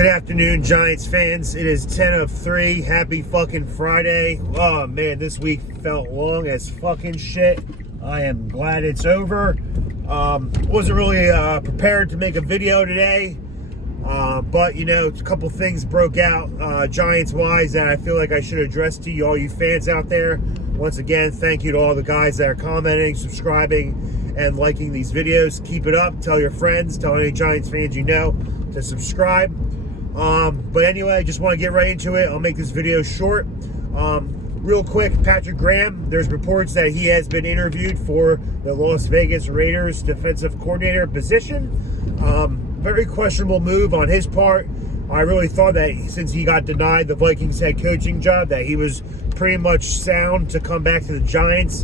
Good afternoon, Giants fans. It is 10:03. Happy fucking Friday. Oh man, this week felt long as fucking shit. I am glad it's over. Wasn't really prepared to make a video today, but you know, a couple things broke out Giants-wise that I feel like I should address to you, all you fans out there. Once again, thank you to all the guys that are commenting, subscribing, and liking these videos. Keep it up. Tell your friends. Tell any Giants fans you know to subscribe. But anyway, I just want to get right into it. I'll make this video short. Real quick, Patrick Graham, there's reports that he has been interviewed for the Las Vegas Raiders defensive coordinator position. Very questionable move on his part. I really thought that since he got denied the Vikings head coaching job, that he was pretty much sound to come back to the Giants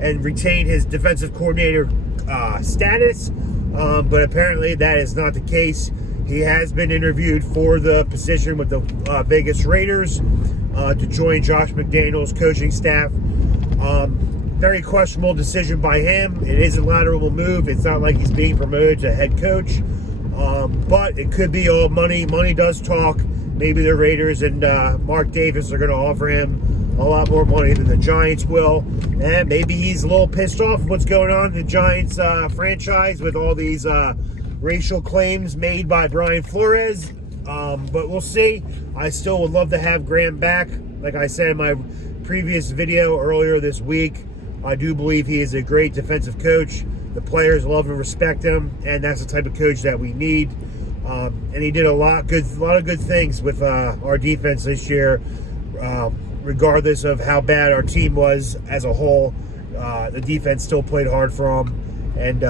and retain his defensive coordinator status. But apparently that is not the case. He has been interviewed for the position with the Vegas Raiders to join Josh McDaniels' coaching staff. Very questionable decision by him. It is a lateral move. It's not like he's being promoted to head coach. But it could be all money. Money does talk. Maybe the Raiders and Mark Davis are going to offer him a lot more money than the Giants will. And maybe he's a little pissed off what's going on in the Giants franchise with all these racial claims made by Brian Flores. But we'll see. I still would love to have Graham back. Like I said in my previous video earlier this week, I do believe he is a great defensive coach. The players love and respect him, and that's the type of coach that we need. And he did a lot of good things with our defense this year, regardless of how bad our team was as a whole. The defense still played hard for him. And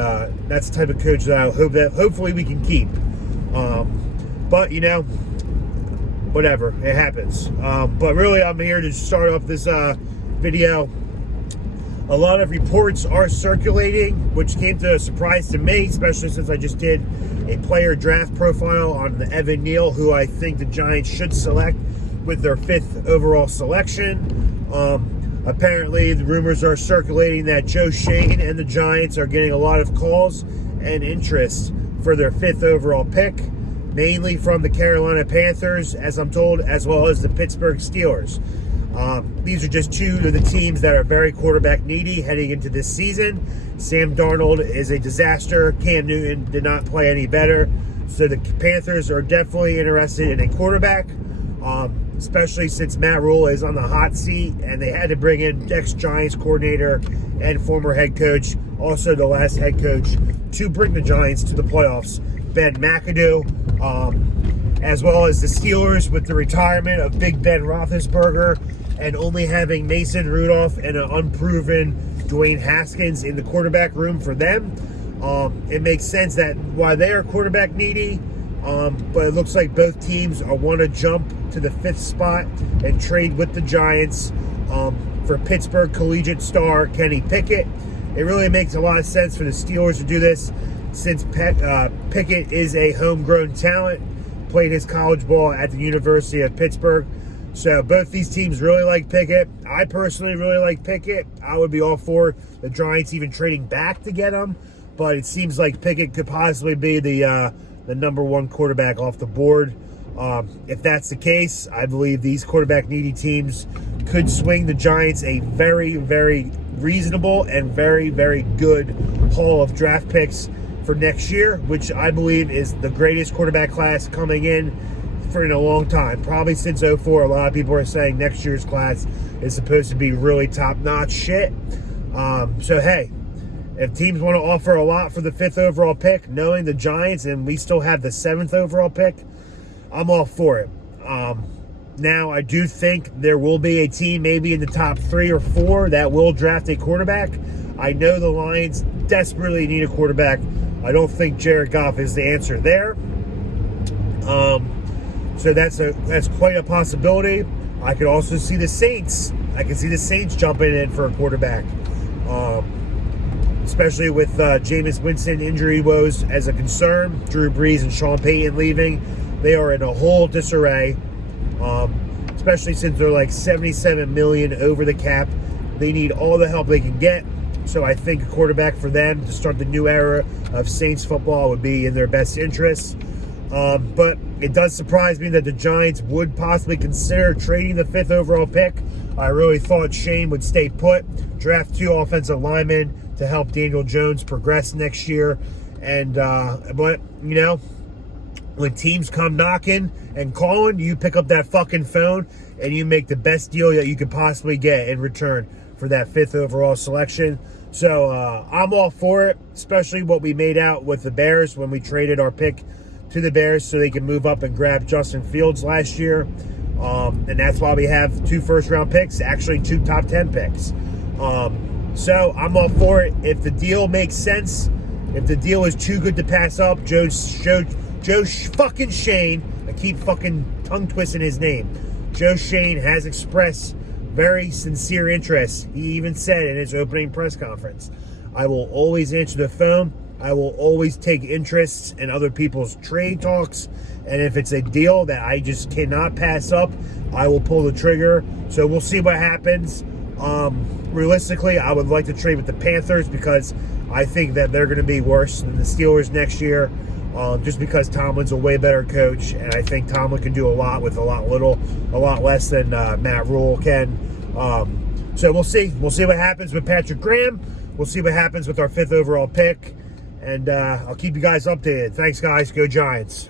that's the type of coach that I hope that hopefully we can keep. But, you know, whatever. It happens. But really, I'm here to start off this video. A lot of reports are circulating, which came to a surprise to me, especially since I just did a player draft profile on Evan Neal, who I think the Giants should select with their 5th overall selection. Apparently, the rumors are circulating that Joe Schoen and the Giants are getting a lot of calls and interest for their 5th overall pick, mainly from the Carolina Panthers, as I'm told, as well as the Pittsburgh Steelers. These are just two of the teams that are very quarterback needy heading into this season. Sam Darnold is a disaster. Cam Newton did not play any better. So the Panthers are definitely interested in a quarterback. Especially since Matt Rule is on the hot seat, and they had to bring in ex-Giants coordinator and former head coach, also the last head coach, to bring the Giants to the playoffs, Ben McAdoo, as well as the Steelers with the retirement of Big Ben Roethlisberger and only having Mason Rudolph and an unproven Dwayne Haskins in the quarterback room for them. It makes sense that while they are quarterback needy, but it looks like both teams want to jump to the 5th spot and trade with the Giants for Pittsburgh collegiate star Kenny Pickett. It really makes a lot of sense for the Steelers to do this since Pickett is a homegrown talent, played his college ball at the University of Pittsburgh. So both these teams really like Pickett. I personally really like Pickett. I would be all for the Giants even trading back to get him, but it seems like Pickett could possibly be the number 1 quarterback off the board. If that's the case, I believe these quarterback needy teams could swing the Giants a very, very reasonable and very, very good haul of draft picks for next year, which I believe is the greatest quarterback class coming in a long time. Probably since 2004, a lot of people are saying next year's class is supposed to be really top-notch shit. So, hey, if teams want to offer a lot for the 5th overall pick, knowing the Giants and we still have the 7th overall pick, I'm all for it. Now, I do think there will be a team maybe in the top 3 or 4 that will draft a quarterback. I know the Lions desperately need a quarterback. I don't think Jared Goff is the answer there. So that's quite a possibility. I could also see the Saints. I can see the Saints jumping in for a quarterback. Especially with Jameis Winston injury woes as a concern, Drew Brees and Sean Payton leaving. They are in a whole disarray, especially since they're like $77 million over the cap. They need all the help they can get. So I think a quarterback for them to start the new era of Saints football would be in their best interest. But it does surprise me that the Giants would possibly consider trading the 5th overall pick. I really thought Shane would stay put, draft 2 offensive linemen to help Daniel Jones progress next year. And but you know, when teams come knocking and calling, you pick up that fucking phone and you make the best deal that you could possibly get in return for that 5th overall selection. So I'm all for it, especially what we made out with the Bears when we traded our pick to the Bears so they can move up and grab Justin Fields last year. And that's why we have 2 first-round picks, actually 2 top 10 picks. So I'm all for it. If the deal makes sense, if the deal is too good to pass up, Joe fucking Shane, I keep fucking tongue twisting his name. Joe Shane has expressed very sincere interest. He even said in his opening press conference, I will always answer the phone. I will always take interest in other people's trade talks. And if it's a deal that I just cannot pass up, I will pull the trigger. So we'll see what happens. Realistically, I would like to trade with the Panthers because I think that they're going to be worse than the Steelers next year. Just because Tomlin's a way better coach, and I think Tomlin can do a lot with a lot less than Matt Rule can. So we'll see. We'll see what happens with Patrick Graham. We'll see what happens with our 5th overall pick, and I'll keep you guys updated. Thanks, guys. Go Giants.